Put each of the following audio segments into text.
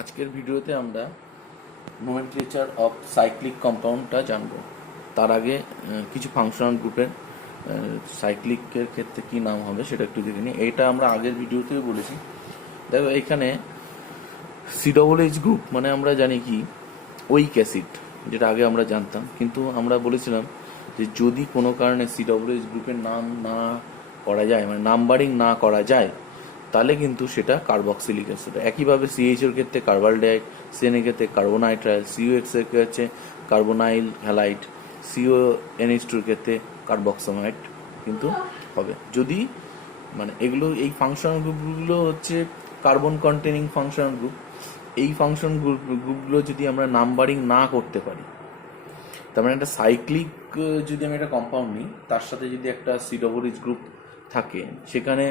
আজকের ভিডিওতে আমরা নোমেনক্লেচার অফ সাইক্লিক কম্পাউন্ডটা জানব। তার আগে কিছু ফাংশনাল গ্রুপের সাইক্লিকের ক্ষেত্রে কি নাম হবে সেটা একটু দেখে নিই। এটা আমরা আগের ভিডিওতেও বলেছি। দেখো এখানে COOH গ্রুপ মানে আমরা জানি কি ওইক অ্যাসিড, যেটা আগে আমরা জানতাম, কিন্তু আমরা বলেছিলাম যে যদি কোনো কারণে COOH গ্রুপের নাম না করা যায়, মানে নাম্বারিং না করা যায়, তাহলে কিন্তু সেটা কার্বক্সিলিক অ্যাসিড। একইভাবে CH এর ক্ষেত্রে কার্বালডাইড, CN এর ক্ষেত্রে কার্বোনাইট্রাইল, COX এর ক্ষেত্রে কার্বোনাইল হ্যালাইড, CONH2 এর ক্ষেত্রে কার্বক্সামাইড কিন্তু হবে। যদি মানে এগুলো এই ফাংশনাল গ্রুপগুলো হচ্ছে কার্বন কন্টেনিং ফাংশনাল গ্রুপ। এই ফাংশন গ্রুপগুলো যদি আমরা নাম্বারিং না করতে পারি, তার মানে একটা সাইক্লিক যদি আমি একটা কম্পাউন্ড নিই, তার সাথে যদি একটা COOH গ্রুপ থাকে, সেখানে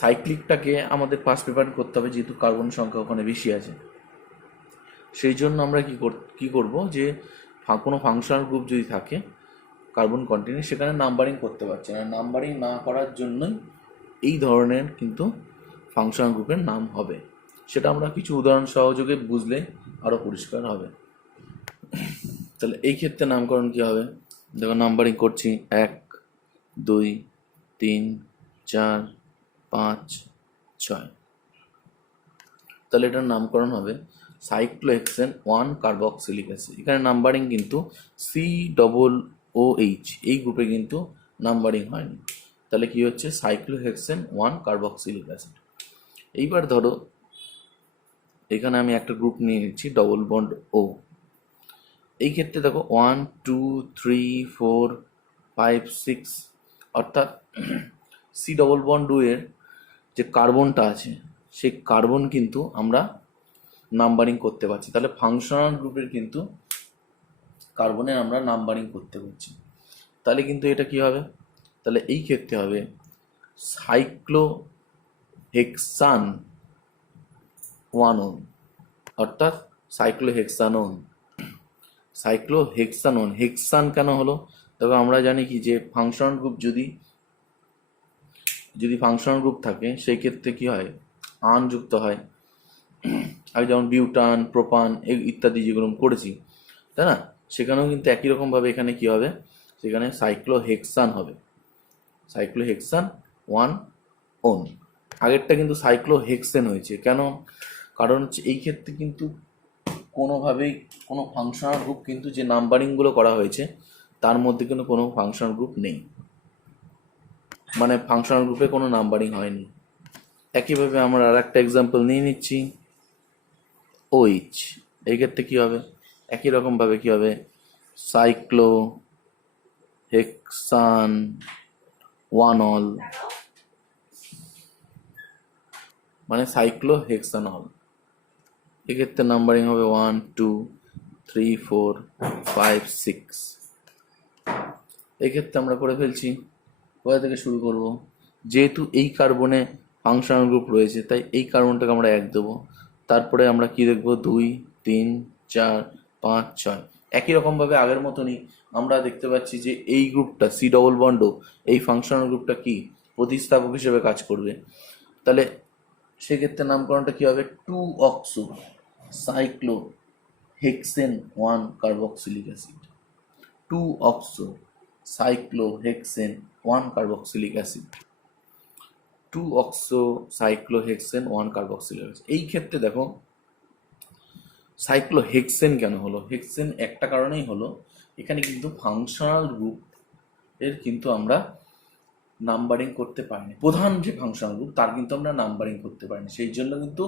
সাইক্লিকটাকে আমাদের পাস পেপার করতে হবে, যেহেতু কার্বন সংখ্যা ওখানে বেশি আছে। সেই জন্য আমরা কি করব যে কোনো ফাংশনাল গ্রুপ যদি থাকে কার্বন কন্টেনিং, সেখানে নাম্বারিং করতে পারছে না। নাম্বারিং না করার জন্যই এই ধরনের কিন্তু ফাংশনাল গ্রুপের নাম হবে। সেটা আমরা কিছু উদাহরণ সহযোগে বুঝলে আরও পরিষ্কার হবে। তাহলে এই ক্ষেত্রে নামকরণ কী হবে? দেখো নাম্বারিং করছি 1, 2, 3, 4, 5, 6। তাহলে এটার নামকরণ হবে সাইক্লোহেক্সেন 1 কার্বক্সিলিক অ্যাসিড। এখানে নাম্বারিং কিন্তু COOH এই গ্রুপে কিন্তু নাম্বারিং হয়নি। তাহলে কি হচ্ছে? Cyclohexane 1 carboxylic acid. এইবার ধরো এখানে আমি একটা গ্রুপ নিয়ে নিচ্ছি ডবল বন্ড O। এই ক্ষেত্রে দেখো 1, 2, 3, 4, 5, 6, অর্থাৎ C ডবল বন্ড O এর যে কার্বনটা আছে সেই কার্বন কিন্তু আমরা নাম্বারিং করতে পারছি। তাহলে ফাংশনাল গ্রুপের কিন্তু কার্বনের আমরা নাম্বারিং করতে পারছি। তাহলে কিন্তু এটা কি হবে? তাহলে এই ক্ষেত্রে হবে সাইক্লোহেক্সান 1 অর্থাৎ সাইক্লোহেক্সানোন। সাইক্লোহেক্সানোন, হেক্সান কেন হলো? তবে আমরা জানি কি যে ফাংশনাল গ্রুপ যদি ফাংশনাল গ্রুপ থাকে সেই ক্ষেত্রে কি হয়? আন যুক্ত হয়। আর যেমন বিউটান, প্রোপান ইত্যাদি যেগুলো করেছি, তাই না? সেখানেও কিন্তু একই রকমভাবে এখানে কি হবে? সেখানে সাইক্লোহেক্সান হবে, সাইক্লোহেক্সান 1 ওন। আগেরটা কিন্তু সাইক্লোহেক্সেন হয়েছে কেন? কারণ এই ক্ষেত্রে কিন্তু কোনোভাবেই কোনো ফাংশনাল গ্রুপ কিন্তু যে নাম্বারিংগুলো করা হয়েছে তার মধ্যে কিন্তু কোনো ফাংশনাল গ্রুপ নেই, মানে ফাংশনাল গ্রুপে কোনো নাম্বারিং হয়নি। একইভাবে আমরা আর একটা এক্সাম্পল নিয়ে নিচ্ছি OH। এই ক্ষেত্রে কী হবে? একই রকমভাবে কী হবে? সাইক্লোহেক্সান 1 অল, মানে সাইক্লোহেক্সানল। এক্ষেত্রে নাম্বারিং হবে 1, 2, 3, 4, 5, 6। এক্ষেত্রে আমরা করে ফেলছি। কোথা থেকে শুরু করব? যেহেতু এই কার্বনে ফাংশনাল গ্রুপ রয়েছে তাই এই কার্বনটাকে আমরা 1 দেবো। তারপরে আমরা কি দেখব? 2, 3, 4, 5, 6। একই রকমভাবে আগের মতনই আমরা দেখতে পাচ্ছি যে এই গ্রুপটা C ডবল বন্ড এই ফাংশনাল গ্রুপটা কি প্রতিস্থাপক হিসেবে কাজ করবে। তাহলে সেক্ষেত্রে নামকরণটা কি হবে? 2 oxo cyclohexane 1 carboxylic acid. 2 oxo cyclohexane 1 carboxylic acid. 2 oxo cyclohexane 1 carboxylic acid. এই ক্ষেত্রে দেখো সাইক্লোহেক্সেন কেন হলো? হেক্সেন একটা কারণেই হলো, এখানে কিন্তু ফাংশনাল গ্রুপ এর কিন্তু আমরা নাম্বারিং করতে পারিনি। প্রধান যে ফাংশনাল গ্রুপ তার কিন্তু আমরা নাম্বারিং করতে পারিনি, সেই জন্য কিন্তু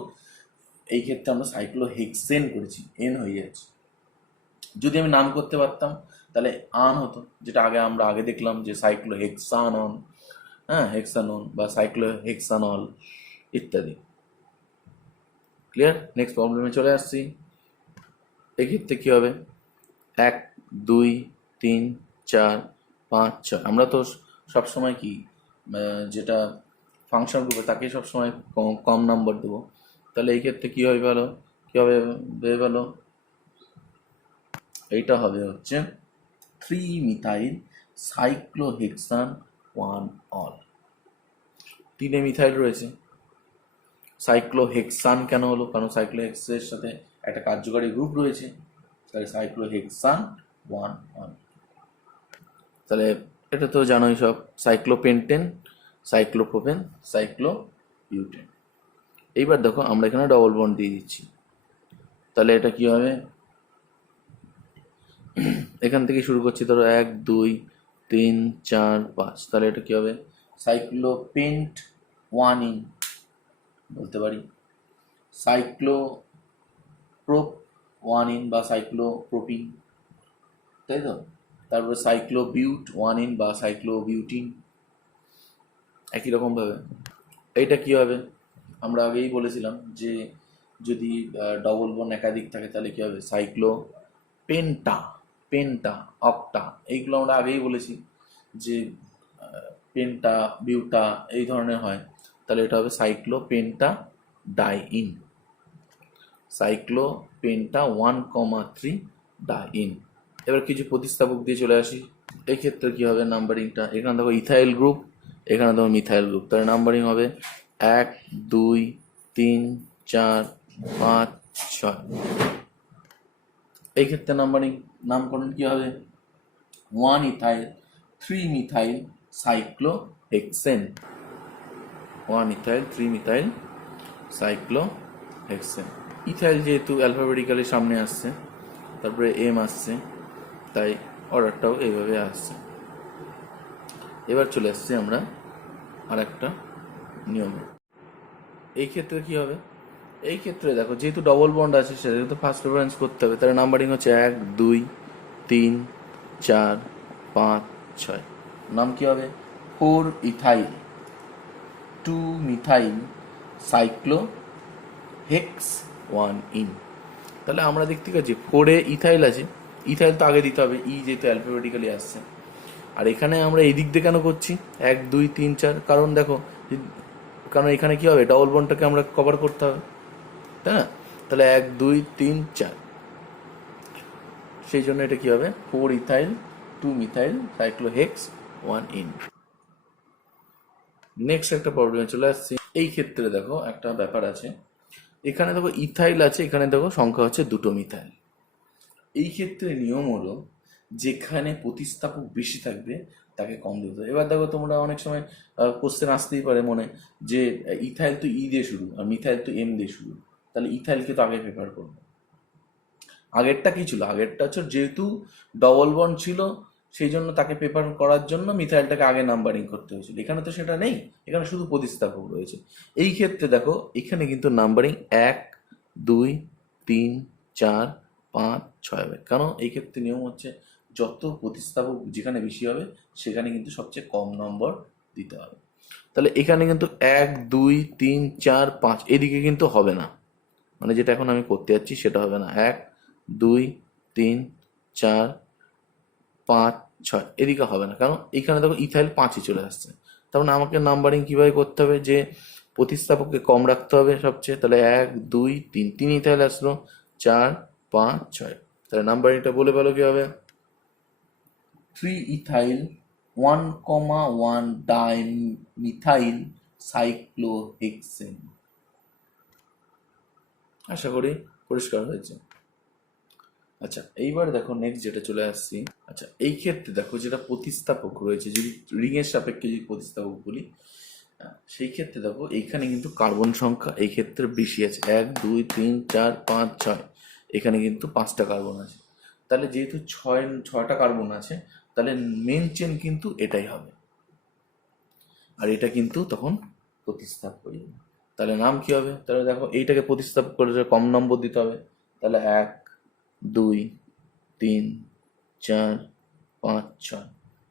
এই ক্ষেত্রে আমরা সাইক্লোহেক্সেন করেছি, N হয়ে যাচ্ছে। যদি আমি নাম করতে পারতাম তাহলে আন হতো, যেটা আমরা আগে দেখলাম যে সাইক্লোহেক্সানন, হ্যাঁ, হেক্সানন বা সাইক্লোহেক্সানল ইত্যাদি। ক্লিয়ার? নেক্সট প্রবলেমে চলে আসছি। এক্ষেত্রে কী হবে? 1, 2, 3, 4, 5, 6। আমরা তো সবসময় কি যেটা ফাংশন গ্রুপে তাকে সবসময় কম নাম্বার দেবো। তাহলে এই ক্ষেত্রে কী হয়ে গেল? কী হবে ভেবে গেল? এইটা হবে হচ্ছে 3 মিথাইল সাইক্লোহেক্সান 1 অল। 3 মিথাইল রয়েছে, সাইক্লোহেক্সান কেন হলো? কারণ সাইক্লোহেক্সের সাথে একটা কার্যকারী গ্রুপ রয়েছে, তাহলে সাইক্লোহেক্সান 1 তাহলে এটা তো জানোই সব। Cyclopentane, cyclopropane, cyclobutane. এইবার দেখো আমরা এখানে ডবল বন্ড দিয়ে দিচ্ছি, তাহলে এটা কি হবে? এখান থেকে শুরু করছি, ধরো 1 2 3 4 5, তাহলে এটা কি হবে? সাইক্লোপেন্ট 1 বলতে পারি, সাইক্লোপ্রোপ 1 বা সাইক্লোপ্রোপিন, তাই তো। তারপরে সাইক্লোবিউট 1 বা সাইক্লোবিউটিন, একই রকম ভাবে। এইটা কি হবে? আমরা আগেই বলেছিলাম যে যদি ডবল বন্ড একাধিক থাকে তাহলে কি হবে? সাইক্লোপেন্টা, পেন্টা, অক্টা, এইগুলো আমরা আগেই বলেছি যে পেন্টা, বিউটা এই ধরনের হয়, তাহলে এটা হবে সাইক্লোপেন্টা ডাইইন, সাইক্লোপেন্টা 1,3 ডাইইন। এবার কিছু প্রতিস্থাপক দিয়ে চলে আসি। এই ক্ষেত্রে কি হবে নাম্বারিংটা? এখানে দেখো ইথাইল গ্রুপ, এখানে দেখো মিথাইল গ্রুপ, তাহলে নাম্বারিং হবে 1 2 3 4 5 6। এই ক্ষেত্রে নামকরণ কি হবে? 1 ethyl 3 methyl cyclohexane, 1 ethyl 3 methyl cyclohexane. Ethyl যেহেতু অ্যালফাবেটিক্যালি সামনে আসছে, তারপরে এম আসছে, তাই অর্ডারটাও এইভাবে আসছে। এবার চলে আসছি আমরা আর একটা নিয়মে। এই ক্ষেত্রে কি হবে? এই ক্ষেত্রে দেখো যেহেতু ডবল বন্ড আছে সেটা তো ফার্স্ট প্রেফারেন্স করতে হবে, তাহলে নাম্বারিং হচ্ছে 1 2 3 4 5 6। নাম কি হবে? 4 ইথাইল 2 মিথাইল সাইক্লোহেক্স 1 তাহলে আমরা দেখতে পাচ্ছি 4-এ ইথাইল আছে, ইথাইল তো আগে দিতে হবে, যেহেতু অ্যালফাবেটিক্যালি আসছে। আর এখানে আমরা এই দিক দিয়ে কেন করছি 1 2 3 4? কারণ দেখো, কারণ এখানে কি হবে? ডবল বন্ডটাকে আমরা কভার করতে হবে, তাই না? তাহলে 1 2 3 4, সেই জন্য এটা কি হবে? 4 ইথাইল 2 মিথাইল সাইক্লোহেক্স 1 নেক্সট একটা প্রবলেমে চলে আসছি। এই ক্ষেত্রে দেখো একটা ব্যাপার আছে, এখানে দেখো ইথাইল আছে, এখানে দেখো সংখ্যা হচ্ছে 2 মিথাইল। এই ক্ষেত্রে নিয়ম হলো যেখানে প্রতিস্থাপক বেশি থাকবে তাকে কম দিতে হবে। এবার দেখো তোমরা অনেক সময় কোশ্চেন আসতেই পারে মনে, যে ইথাইল তো দিয়ে শুরু আর মিথাইল তো এম দিয়ে শুরু, তাহলে ইথাইলকে তো আগে প্রেফার করবো। আগেরটা কি ছিল? আগেরটা হচ্ছে যেহেতু ডবল বন্ড ছিল সেই জন্য তাকে প্রেফার করার জন্য মিথাইলটাকে আগে নাম্বারিং করতে হয়েছিল। এখানে তো সেটা নেই, এখানে শুধু প্রতিস্থাপক রয়েছে। এই ক্ষেত্রে দেখো এখানে কিন্তু নাম্বারিং 1 2 3 4 5 6 হবে। কারণ এই ক্ষেত্রে নিয়ম হচ্ছে যত প্রতিস্থাপক যেখানে বেশি হবে সেখানে কিন্তু সবচেয়ে কম নম্বর দিতে হবে। তাহলে এখানে কিন্তু 1 2 3 4 5 এদিকে কিন্তু হবে না, মানে যেটা এখন আমি করতে যাচ্ছি সেটা হবে না। 1 2 3 4 5 6 এদিকে হবে না, কারণ এখানে দেখো ইথাইল 5-এ চলে আসছে। তার মানে আমাকে নাম্বারিং কিভাবে করতে হবে? যে প্রতিস্থাপককে কম রাখতে হবে সবচেয়ে। তাহলে 1 2 3 3 ইথাইল আসলো, 4 5 6, তাহলে নাম্বারিংটা বলে পেলো কি হবে? 3 ইথাইল 1,1 ডাইমিথাইল সাইক্লোহেক্সেন। আশা করি পরিষ্কার হয়েছে। আচ্ছা, এইবার দেখো নেক্সট যেটা চলে আসছি। আচ্ছা, এই ক্ষেত্রে দেখো যেটা প্রতিস্থাপক রয়েছে, যদি রিংয়ের সাপেক্ষে যদি প্রতিস্থাপক বলি, সেই ক্ষেত্রে দেখো এইখানে কিন্তু কার্বন সংখ্যা এই ক্ষেত্রে বেশি আছে, 1 2 3 4 5 6, এখানে কিন্তু 5টা কার্বন আছে। তাহলে যেহেতু 6টা কার্বন আছে, তাহলে মেন চেন কিন্তু এটাই হবে, আর এটা কিন্তু তখন প্রতিস্থাপ হয়ে যাবে। তাহলে নাম কি হবে? তাহলে দেখো এইটাকে প্রতিস্থাপ করে কম নম্বর দিতে হবে, তাহলে 1 2 3 4 5 6,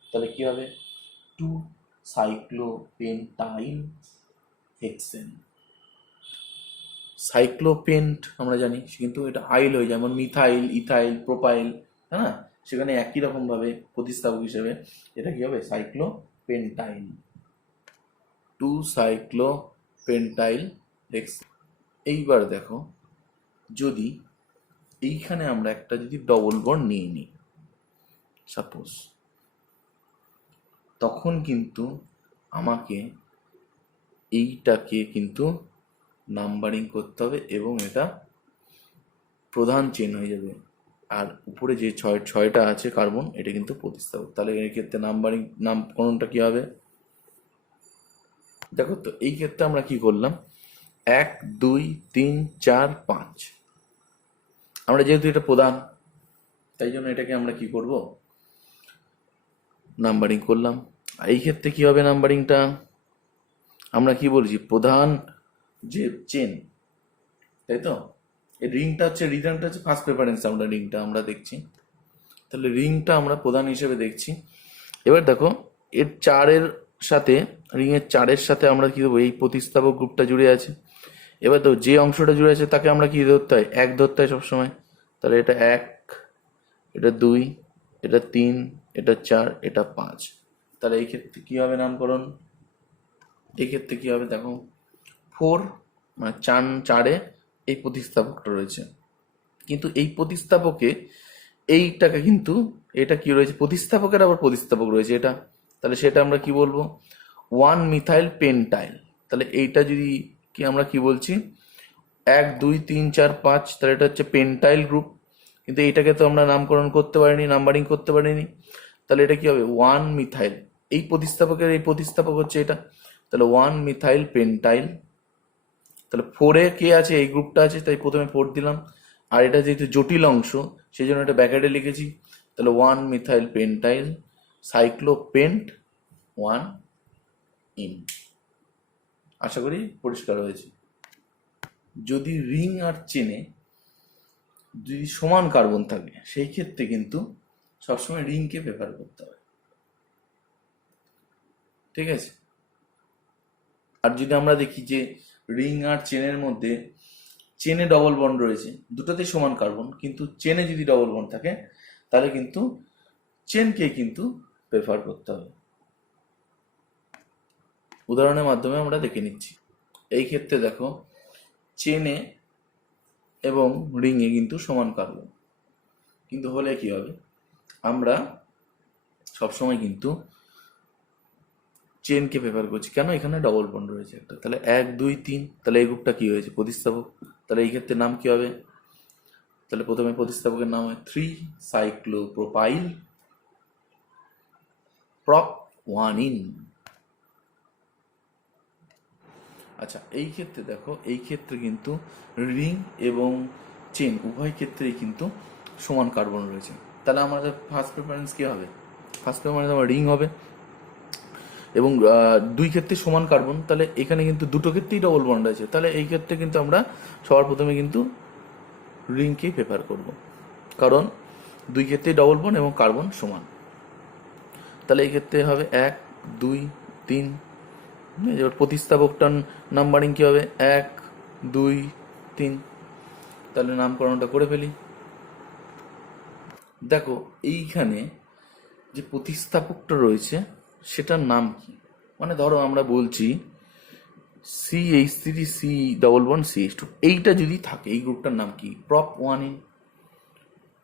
তাহলে কি হবে? 2 সাইক্লোপেন্টাইল হেক্সেন। সাইক্লোপেন্ট আমরা জানি কিন্তু এটা আইল হয়ে যায়, যেমন মিথাইল, ইথাইল, প্রোপাইল, হ্যাঁ, সেখানে একই রকম ভাবে প্রতিস্থাপক হিসেবে এটা কি হবে? সাইক্লোপেন্টাইল, 2 সাইক্লোপেন্টাইল হেক্সেন। এইবার দেখো যদি এইখানে আমরা একটা যদি ডবল বন্ড নিয়ে নিই সাপোজ, তখন কিন্তু আমাকে এইটাকে কিন্তু নাম্বারিং করতে হবে এবং এটা প্রধান চেন হয়ে যাবে। আর উপরে যে ছয়টা আছে কার্বন, এটা কিন্তু প্রতিস্থাপক। তাহলে এই ক্ষেত্রে নাম্বারিং নামকরণটা কি হবে? দেখো তো এই ক্ষেত্রে আমরা কি করলাম, 1 2 3 4 5, আমরা যেহেতু এটা প্রধান তাই জন্য এটাকে আমরা কি করব, নাম্বারিং করলাম। আর এই ক্ষেত্রে কি হবে নাম্বারিংটা, আমরা কি বলছি, প্রধান যে চেন, তাই তো। এই রিংটা হচ্ছে ফার্স্ট প্রেফারেন্স, আমরা রিংটা আমরা দেখছি, তাহলে রিংটা আমরা প্রধান হিসেবে দেখছি। এবার দেখো এর চারের সাথে, রিংয়ের চারের সাথে আমরা কি দেবো, এই প্রতিস্থাপক গ্রুপটা জুড়ে আছে। এবার তো যে অংশটা জুড়ে আছে তাকে আমরা কি ধরতে হয়, 1 ধরতে হয় সবসময়। তাহলে এটা 1, এটা 2, এটা 3, এটা 4, এটা 5। তাহলে এই ক্ষেত্রে কি হবে নামকরণ, এই ক্ষেত্রে কি হবে দেখো, 4 মানে চারে এই প্রতিস্থাপকটা রয়েছে, কিন্তু এই প্রতিস্থাপকে এইটাকে কিন্তু, এটা কি রয়েছে, প্রতিস্থাপকের আবার প্রতিস্থাপক রয়েছে এটা, তাহলে সেটা আমরা কি বলবো, 1 মিথাইল পেন্টাইল। তাহলে এইটা যদি কি আমরা কি বলছি, 1 2 3 4 5, তাহলে এটা হচ্ছে পেন্টাইল গ্রুপ, কিন্তু এইটাকে তো আমরা নামকরণ করতে পারিনি, নাম্বারিং করতে পারিনি। তাহলে এটা কি হবে, 1 মিথাইল, এই প্রতিস্থাপকের এই প্রতিস্থাপক হচ্ছে এটা, তাহলে 1 মিথাইল পেন্টাইল। তাহলে 4-এ কে আছে, এই গ্রুপটা আছে, তাই প্রথমে 4 দিলাম। আর এটা যেহেতু জটিল অংশ সেই জন্য এটা ব্যাকেটে লিখেছি। তাহলে 1 মিথাইল পেন্টাইল সাইক্লোপেন্ট 1 ইন। আশা করি পরিষ্কার হয়েছে। যদি রিং আর চেনে যদি সমান কার্বন থাকে সেই ক্ষেত্রে কিন্তু সবসময় রিংকে প্রেফার করতে হবে, ঠিক আছে। আর যদি আমরা দেখি যে রিং আর চেনের মধ্যে, চেনে ডবল বন্ড রয়েছে, দুটোতেই সমান কার্বন, কিন্তু চেনে যদি ডবল বন্ড থাকে তাহলে কিন্তু চেনকে কিন্তু প্রেফার করতে হবে। উদাহরণের মাধ্যমে আমরা দেখে নিচ্ছি। এই ক্ষেত্রে দেখো চেনে এবং রিংয়ে কিন্তু সমান কার্বন, কিন্তু হলে কি হবে, আমরা সবসময় কিন্তু চেনকে প্রেফার করছি, কেন, এখানে ডবল বন্ড রয়েছে একটা। তাহলে 1 2 3, তাহলে এই গ্রুপটা কি হয়েছে, প্রতিস্থাপক। তাহলে এই ক্ষেত্রে নাম কি হবে, তাহলে প্রথমে প্রতিস্থাপকের নাম হয় 3 সাইক্লোপ্রোপাইল প্রপ 1 ইন। আচ্ছা এই ক্ষেত্রে দেখো, এই ক্ষেত্রে কিন্তু রিং এবং চেন উভয় ক্ষেত্রেই কিন্তু সমান কার্বন রয়েছে। তাহলে আমাদের ফার্স্ট প্রেফারেন্স কি হবে, ফার্স্ট প্রেফারেন্স আমার রিং হবে, এবং দুই ক্ষেত্রে সমান কার্বন, তাহলে এখানে কিন্তু দুটো ক্ষেত্রেই ডবল বন্ড আছে, তাহলে এই ক্ষেত্রে কিন্তু আমরা সবার প্রথমে কিন্তু রিংকেই প্রেফার করব, কারণ দুই ক্ষেত্রেই ডবল বন্ড এবং কার্বন সমান। তাহলে এই ক্ষেত্রে হবে 1 2 3, এবার প্রতিস্থাপকটার নাম্বারিং কি হবে, 1 2 3। তাহলে নামকরণটা করে ফেলি। দেখো এইখানে যে প্রতিস্থাপকটা রয়েছে সেটার নাম কি, মানে ধরো আমরা বলছি CH3 C double bond CH2, এইটা যদি থাকে এই গ্রুপটার নাম কি, প্রপ 1 ইন,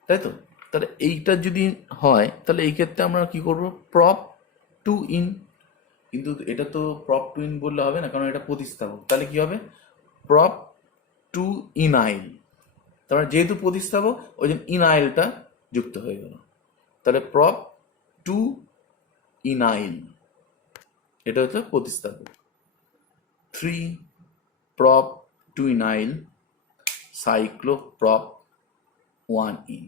তাই তো। তাহলে এইটা যদি হয় তাহলে এই ক্ষেত্রে আমরা কি করব, প্রপ 2 ইন, কিন্তু এটা তো প্রপ 2 ইন বললে হবে না, কারণ এটা প্রতিস্থাপক। তাহলে কি হবে, প্রপ 2 ইনাইল, তারপরে যেহেতু প্রতিস্থাপক ওই জন্য ইনাইলটা যুক্ত হয়ে গেল। তাহলে প্রপ 2 ইনাইল, এটা হচ্ছে প্রতিস্থাপক। 3 প্রপ 2 ইনাইল সাইক্লোপ্রপ 1 ইন।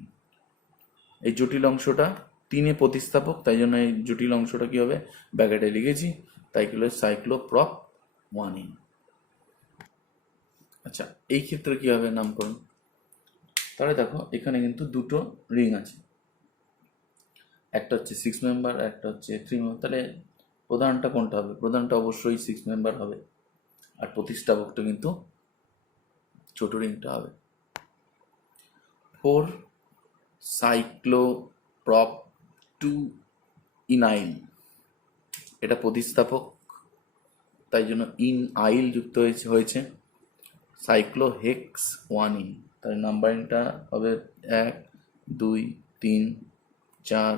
এই জটিল অংশটা 3-এ প্রতিস্থাপক, তাই জন্য এই জটিল অংশটা কি হবে, ব্যাকেটে লিখেছি, তাই কি হলো সাইক্লোপ্রপ 1 ইন। আচ্ছা এই ক্ষেত্রে কি হবে নামকরণ, তাহলে দেখো এখানে কিন্তু দুটো রিং আছে, একটা হচ্ছে 6 মেম্বার, একটা হচ্ছে 3 মেম্বার। তাহলে প্রধানটা কোনটা হবে, প্রধানটা অবশ্যই 6 মেম্বার হবে, আর প্রতিস্থাপকটা কিন্তু ছোট রিংটা হবে। 4 সাইক্লোপ্রপ 2 ইনাইল, এটা প্রতিস্থাপক, তাই জন্য ইন আইল যুক্ত হয়েছে সাইক্লোহেক্স 1 ইন। তাহলে নাম্বারিংটা হবে 1 2 3 4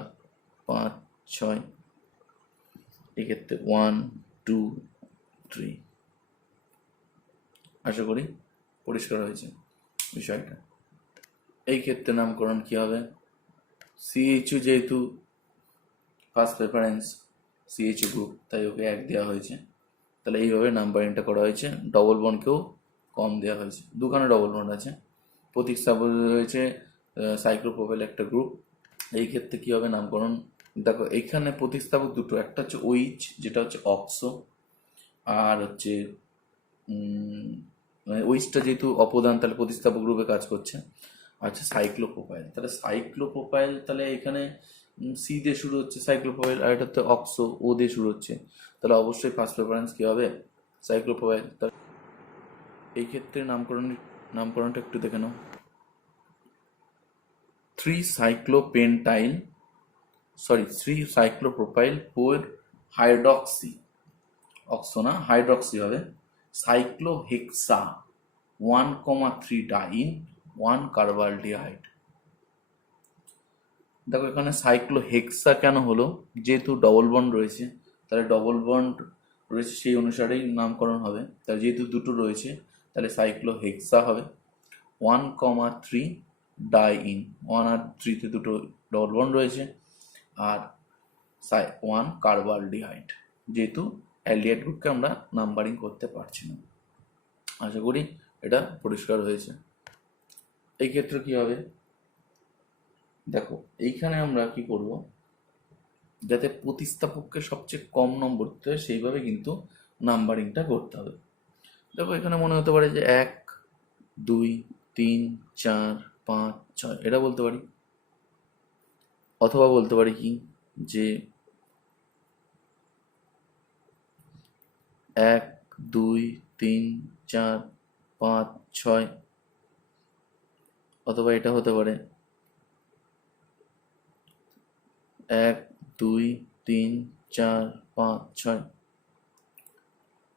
5 6, এক্ষেত্রে 1 2 3। আশা করি পরিষ্কার হয়েছে বিষয়টা। এই ক্ষেত্রে নামকরণ কি হবে? সিএইচইউ যেহেতু ফার্স্ট প্রেফারেন্স সিএইচইউ গ্রুপ, তাই ওকে 1 দেওয়া হয়েছে। তাহলে এইভাবে নাম্বারিংটা করা হয়েছে। ডবল বন্ডকেও কম দেওয়া হয়েছে, দুখানে ডবল বন্ড আছে। প্রতিস্থাপন হয়েছে সাইক্লোপ্রোপাইল একটা গ্রুপ। এই ক্ষেত্রে কি হবে নামকরণ? দেখো এইখানে প্রতিস্থাপক দুটো, একটা হচ্ছে ওইচ যেটা হচ্ছে অক্সো, আর হচ্ছে মানে ওইচটা যেহেতু অপদান তাহলে প্রতিস্থাপক গ্রুপে কাজ করছে। আচ্ছা সাইক্লোপ্রোপাইল, তাহলে সাইক্লোপ্রোপাইল তাহলে এখানে সি দিয়ে শুরু হচ্ছে সাইক্লোপ্রোপাইল, আর এটা তো অক্সো ও দিয়ে শুরু হচ্ছে, তাহলে অবশ্যই ফার্স্ট প্রেফারেন্স কি হবে? সাইক্লোপ্রোপাইল। এই ক্ষেত্রে নামকরণটা একটু দেখে নাও। 3 4 হাইড্রক্সি, অক্সো না হাইড্রক্সি হবে, সাইক্লোহেক্সা 1,3 ডাইন 1 কার্বালডিহাইড। দেখো এখানে সাইক্লোহেক্সা কেন হলো? যেহেতু ডবল বন্ড রয়েছে, তাহলে ডবল বন্ড রয়েছে সেই অনুসারেই নামকরণ হবে। তাহলে যেহেতু দুটো রয়েছে তাহলে সাইক্লোহেক্সা হবে। 1,3 ডাইন, 1 আর 3তে দুটো ডবল বন্ড রয়েছে, আর 1 কার্বালডিহাইড। যেহেতু অ্যালডিহাইড গ্রুপকে আমরা নাম্বারিং করতে পারছি না। আশা করি এটা পরিষ্কার হয়েছে। এই ক্ষেত্রে কি হবে? দেখো এইখানে আমরা কি করব, যাতে প্রতিস্থাপককে সবচেয়ে কম নম্বর দিতে হয় সেইভাবে কিন্তু নাম্বারিংটা করতে হবে। দেখো এখানে মনে হতে পারে যে 1 2 3 4 5 6 এটা বলতে পারি, অথবা বলতে পারি কি যে 1 2 3 4 5 6, অথবা এটা হতে পারে 1 2 3 4 5 6।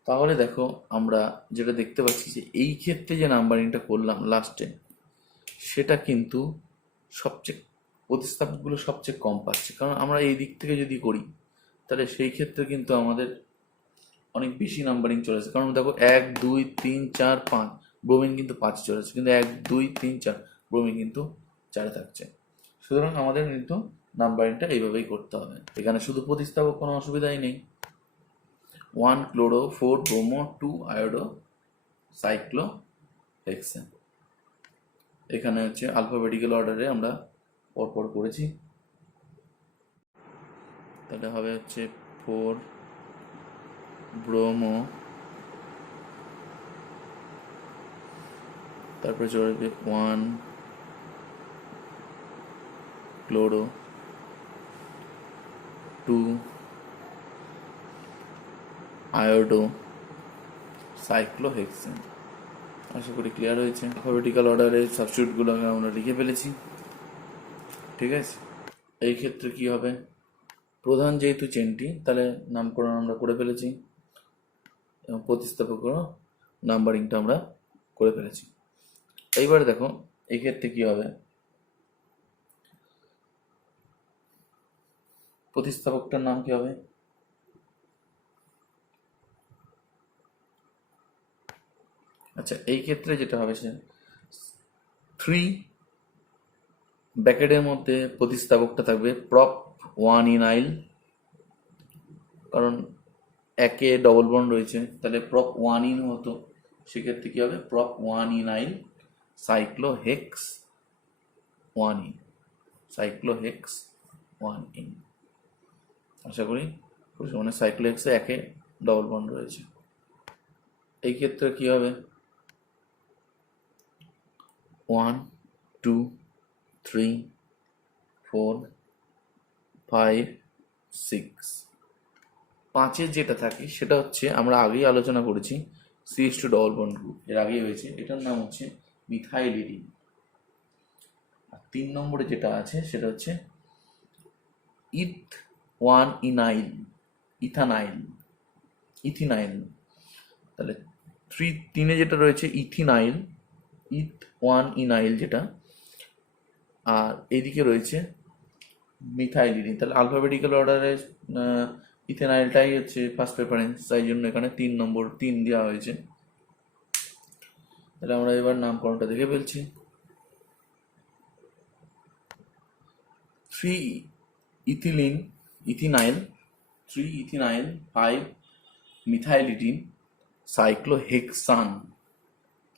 তাহলে দেখো আমরা যেটা দেখতে পাচ্ছি যে এই ক্ষেত্রে যে নাম্বারিংটা করলাম লাস্টে, সেটা কিন্তু সবচেয়ে প্রতিস্থাপকগুলো সবচেয়ে কম পাচ্ছে। কারণ আমরা এই দিক থেকে যদি করি তাহলে সেই ক্ষেত্রে কিন্তু আমাদের অনেক বেশি নাম্বারিং চলে আসে। কারণ দেখো 1 2 3 4 5 ব্রোমিন কিন্তু 5 চলে আসছে, কিন্তু 1 2 3 4 ব্রোমিন কিন্তু 4 থাকছে। সুতরাং আমাদের কিন্তু নাম্বারিংটা এইভাবেই করতে হবে। এখানে শুধু প্রতিস্থাপক, কোনো অসুবিধাই নেই। 1 ক্লোরো 4 ব্রোমো 2 আয়োডো সাইক্লোহেক্সেন। এখানে হচ্ছে আলফাবেটিক্যাল অর্ডারে আমরা পরপর করেছি। তাহলে হবে হচ্ছে 4 ব্রোমো, তারপরে চলবে 1 ক্লোরো 2 আয়োডো সাইক্লোহেক্সেন। আশা করি ক্লিয়ার হয়েছে। অ্যালফাবেটিক্যাল অর্ডারে সাবস্টিটিউটগুলো আমরা লিখে ফেলেছি, ঠিক আছে। এই ক্ষেত্রে কি হবে? প্রধান যেহেতু চেনটি, তাহলে নামকরণ আমরা করে ফেলেছি এবং প্রতিস্থাপক নাম্বারিংটা আমরা করে ফেলেছি। এইবার দেখো এই ক্ষেত্রে কি হবে, প্রতিস্থাপকটার নাম কি হবে? আচ্ছা এই ক্ষেত্রে যেটা হবে সে 3 ব্র্যাকেটের মধ্যে প্রতিস্থাপকটা থাকবে প্রপ 1 ইনাইল, কারণ একে ডবল বন্ড রয়েছে, তাহলে প্রপ 1 ইন হতো, সেক্ষেত্রে কি হবে? Prop 1 ynyl cyclohex 1 ene, cyclohex 1 ene. আশা করি মানে সাইক্লোহেক্সে একে ডবল বন্ড রয়েছে। এই ক্ষেত্রে কি হবে? 1 2 3 4 5 6। 5-এর যেটা থাকে সেটা হচ্ছে আমরা আগেই আলোচনা করেছি CH2 ডবল বন্ড গ্রুপ, এর আগেই হয়েছে, এটার নাম হচ্ছে মিথাইলিডিন। আর 3 নম্বরে যেটা আছে সেটা হচ্ছে ইথ 1 ইনাইল, ইথিনাইল। তাহলে 3-এ যেটা রয়েছে ইথিনাইল, ইথ 1 ইনাইল যেটা, আর এদিকে রয়েছে মিথাইলিডিন। তাহলে আলফাবেটিক্যাল অর্ডারে ইথেনাইলটাই হচ্ছে ফার্স্ট প্রেফারেন্স, তাই জন্য এখানে 3 নম্বর 3 দেওয়া হয়েছে। তাহলে আমরা এবার নামকরণটা দেখে ফেলছি। 3 ইথিনাইল 5 মিথাইলিডিন সাইক্লোহেক্সান।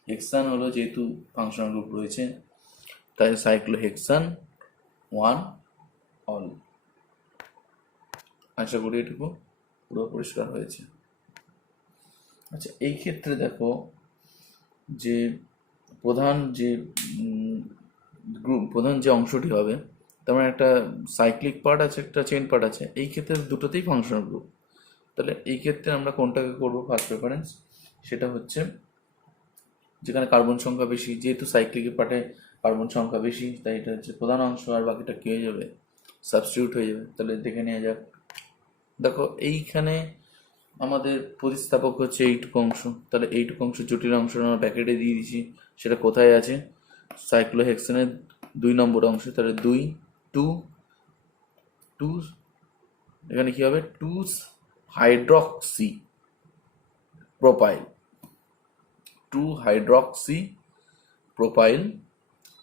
হেক্সান হলো যেহেতু ফাংশনাল গ্রুপ রয়েছে তাই সাইক্লোহেক্সান 1 অল। আশা করি এটুকু পুরো পরিষ্কার হয়েছে। আচ্ছা, এই ক্ষেত্রে দেখো যে প্রধান যে গ্রুপ, প্রধান যে অংশটি হবে, তেমন একটা সাইক্লিক পার্ট আছে, একটা চেইন পার্ট আছে। এই ক্ষেত্রে দুটোতেই ফাংশনাল গ্রুপ। তাহলে এই ক্ষেত্রে আমরা কোনটাকে করবো ফার্স্ট প্রেফারেন্স? সেটা হচ্ছে যেখানে কার্বন সংখ্যা বেশি, যেহেতু সাইক্লিক পার্টে কার্বন সংখ্যা বেশি তাই এটা হচ্ছে প্রধান অংশ, আর বাকিটা কি হয়ে যাবে? সাবস্টিটিউট হয়ে যাবে। তাহলে দেখে নেওয়া যাক। দেখো এইখানে আমাদের প্রতিস্থাপক হচ্ছে এইটুকু অংশ, তাহলে এইটুকু অংশ জটিল অংশ আমরা ব্যাকেটে দিয়ে দিচ্ছি। সেটা কোথায় আছে? সাইক্লোহেক্সেনের 2 নম্বর অংশ। তাহলে 2 2 2, এখানে কি হবে? 2 hydroxy propyl, 2 hydroxy propyl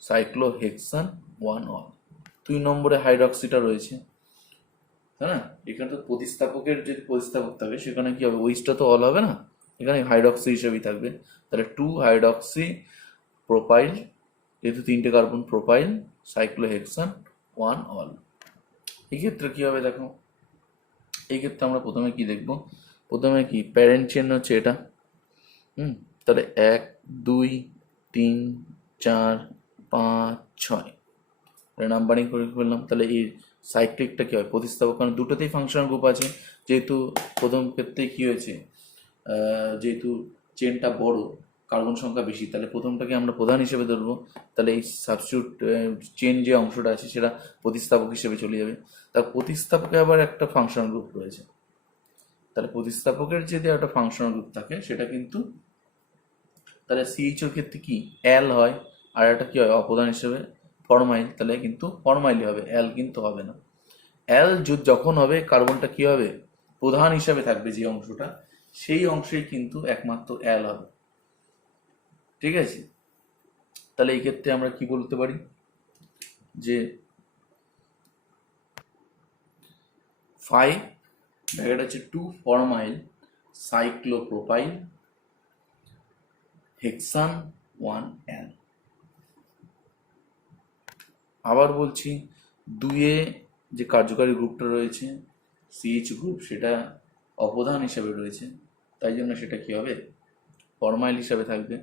cyclohexan 1 ol. 2 নম্বরে হাইড্রক্সিটা রয়েছে, তাই না? এখানে তো প্রতিস্থাপকের যদি প্রতিস্থাপক থাকে সেখানে কি হবে? ওইসটা তো অল হবে না, এখানে হাইড্রক্সি হিসেবেই থাকবে। তাহলে 2 হাইড্রক্সি প্রোপাইল, যেহেতু 3টে কার্বন, প্রোপাইল সাইক্লোহেক্সান 1 অল। এই ক্ষেত্রে কি হবে দেখো, এই ক্ষেত্রে আমরা প্রথমে কি দেখব? প্রথমে কি প্যারেন্ট চেন হচ্ছে এটা। তাহলে 1 2 3 4 5 6 নাম্বারিং করে ফেললাম। তাহলে এই সাইক্লিকটা কি হয়? প্রতিস্থাপক, কারণ দুটোতেই ফাংশনাল গ্রুপ আছে। যেহেতু প্রথম ক্ষেত্রে কি হয়েছে, যেহেতু চেনটা বড়, কার্বন সংখ্যা বেশি, তাহলে প্রথমটাকে আমরা প্রধান হিসেবে ধরবো। তাহলে এই সাবস্টিটিউট চেন যে অংশটা আছে সেটা প্রতিস্থাপক হিসেবে চলে যাবে। তার প্রতিস্থাপকে আবার একটা ফাংশনাল গ্রুপ রয়েছে। তাহলে প্রতিস্থাপকের যদি একটা ফাংশনাল গ্রুপ থাকে সেটা কিন্তু, তাহলে সিএইচওর ক্ষেত্রে কি অ্যাল হয়, আর একটা কি হয় অপ্রধান হিসেবে ফরমাইল। তাহলে কিন্তু ফরমাইলই হবে, অ্যাল কিন্তু হবে না। অ্যাল যখন হবে কার্বনটা কি হবে? প্রধান হিসাবে থাকবে যে অংশটা, সেই অংশেই কিন্তু একমাত্র অ্যাল হবে। ঠিক আছে? তাহলে এই ক্ষেত্রে আমরা কি বলতে পারি যে 5 ব্র্যাকেট আছে 2 ফরমাইল সাইক্লোপ্রোপাইল হেক্সান 1 অ্যাল। আবার বলছি, 2-এ যে কার্যকারী গ্রুপটা রয়েছে সিএইচ গ্রুপ, সেটা অপ্রধান হিসাবে রয়েছে, তাই জন্য সেটা কি হবে? ফরমাইল হিসাবে থাকবে।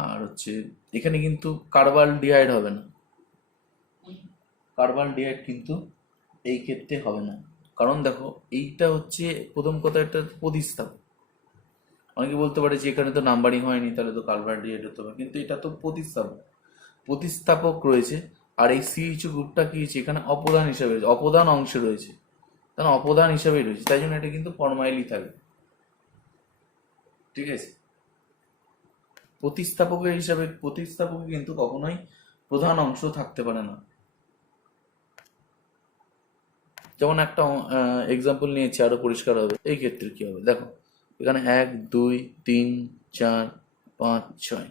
আর হচ্ছে এখানে কিন্তু কার্বালডিহাইড হবে না, কার্বালডিহাইড কিন্তু এই ক্ষেত্রে হবে না। কারণ দেখো এইটা হচ্ছে প্রথম কথা, একটা প্রতিস্থাপক। অনেকে বলতে পারে যে এখানে তো নাম্বারিং হয়নি, তাহলে তো কার্বালডিহাইড হতে হবে, কিন্তু এটা তো প্রতিস্থাপক, প্রতিস্থাপক রয়েছে। আর এই সিএইচ গ্রুপটা কি হয়েছে? এখানে অপ্রধান হিসাবে, অপ্রধান অংশে রয়েছে, তাহলে অপ্রধান হিসাবেই রয়েছে, তাই জন্য এটা কিন্তু ফরমাইলই থাকবে। ঠিক আছে? প্রতিস্থাপকের হিসাবে, প্রতিস্থাপকে কিন্তু কখনোই প্রধান অংশ থাকতে পারে না। যেমন একটা এক্সাম্পল নিয়েছি আরো পরিষ্কার হবে। এই ক্ষেত্রে কি হবে দেখো, এখানে 1 2 3 4 5 6,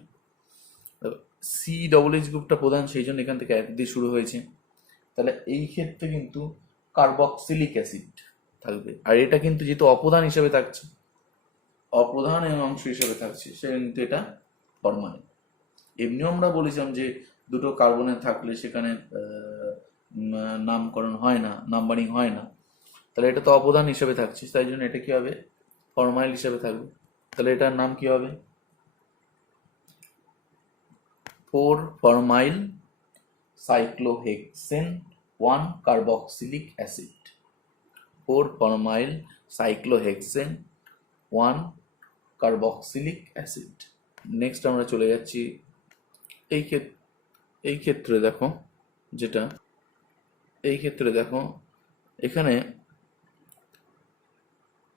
সি ডবল এইচ গ্রুপটা প্রধান, সেই জন্য এখান থেকে 1 দিয়ে শুরু হয়েছে। তাহলে এই ক্ষেত্রে কিন্তু কার্বক্সিলিক অ্যাসিড থাকবে। আর এটা কিন্তু যেহেতু অপ্রধান হিসেবে থাকছে, অপ্রধান অংশ হিসেবে থাকছে, সে কিন্তু এটা ফরমাইল। এমনিও আমরা বলেছিলাম যে দুটো কার্বনে থাকলে সেখানে নামকরণ হয় না, নাম্বারিং হয় না। তাহলে এটা তো অপ্রধান হিসেবে থাকছে, তাই জন্য এটা কি হবে? ফরমাইল হিসেবে থাকবে। তাহলে এটার নাম কি হবে? 4 formyl cyclohexane 1 carboxylic acid. 4 formyl cyclohexane 1 carboxylic acid. Next আমরা চলে যাচ্ছি এই ক্ষেত্রে দেখো, যেটা এই ক্ষেত্রে দেখো এখানে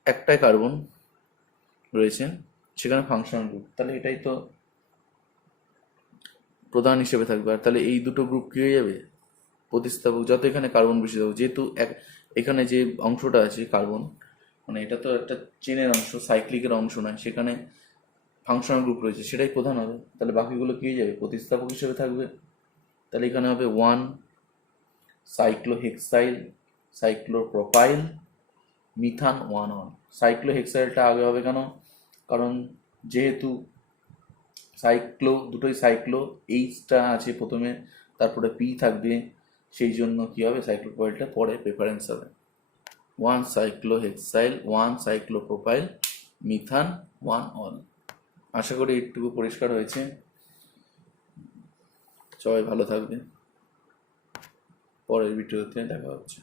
একটাই কার্বন রয়েছে, সেখানে ফাংশনাল গ্রুপ, তাহলে এটাই তো প্রধান হিসেবে থাকবে। আর তাহলে এই দুটো গ্রুপ কি হয়ে যাবে? প্রতিস্থাপক। যত এখানে কার্বন বেশি থাকবে, যেহেতু এখানে যে অংশটা আছে কার্বন, মানে এটা তো একটা চেনের অংশ, সাইক্লিকের অংশ নয়, সেখানে ফাংশনাল গ্রুপ রয়েছে সেটাই প্রধান হবে, তাহলে বাকিগুলো কি হয়ে যাবে, প্রতিস্থাপক হিসেবে থাকবে। তাহলে এখানে হবে 1 সাইক্লোহেক্সাইল সাইক্লোপ্রোপাইল মিথান 1 সাইক্লোহেক্সাইলটা আগে হবে কেন, কারণ যেহেতু দুটোই সাইক্লো, এইচটা আছে প্রথমে, তারপরে পি থাকবে, সেই জন্য কি হবে, সাইক্লোপ্রোপাইলটা পরে প্রেফারেন্স হবে। 1 সাইক্লোহেক্সাইল 1 সাইক্লোপ্রোপাইল মিথান 1 আশা করি একটুকু পরিষ্কার হয়েছে। সবাই ভালো থাকবে, পরের ভিডিওতে দেখা হচ্ছে।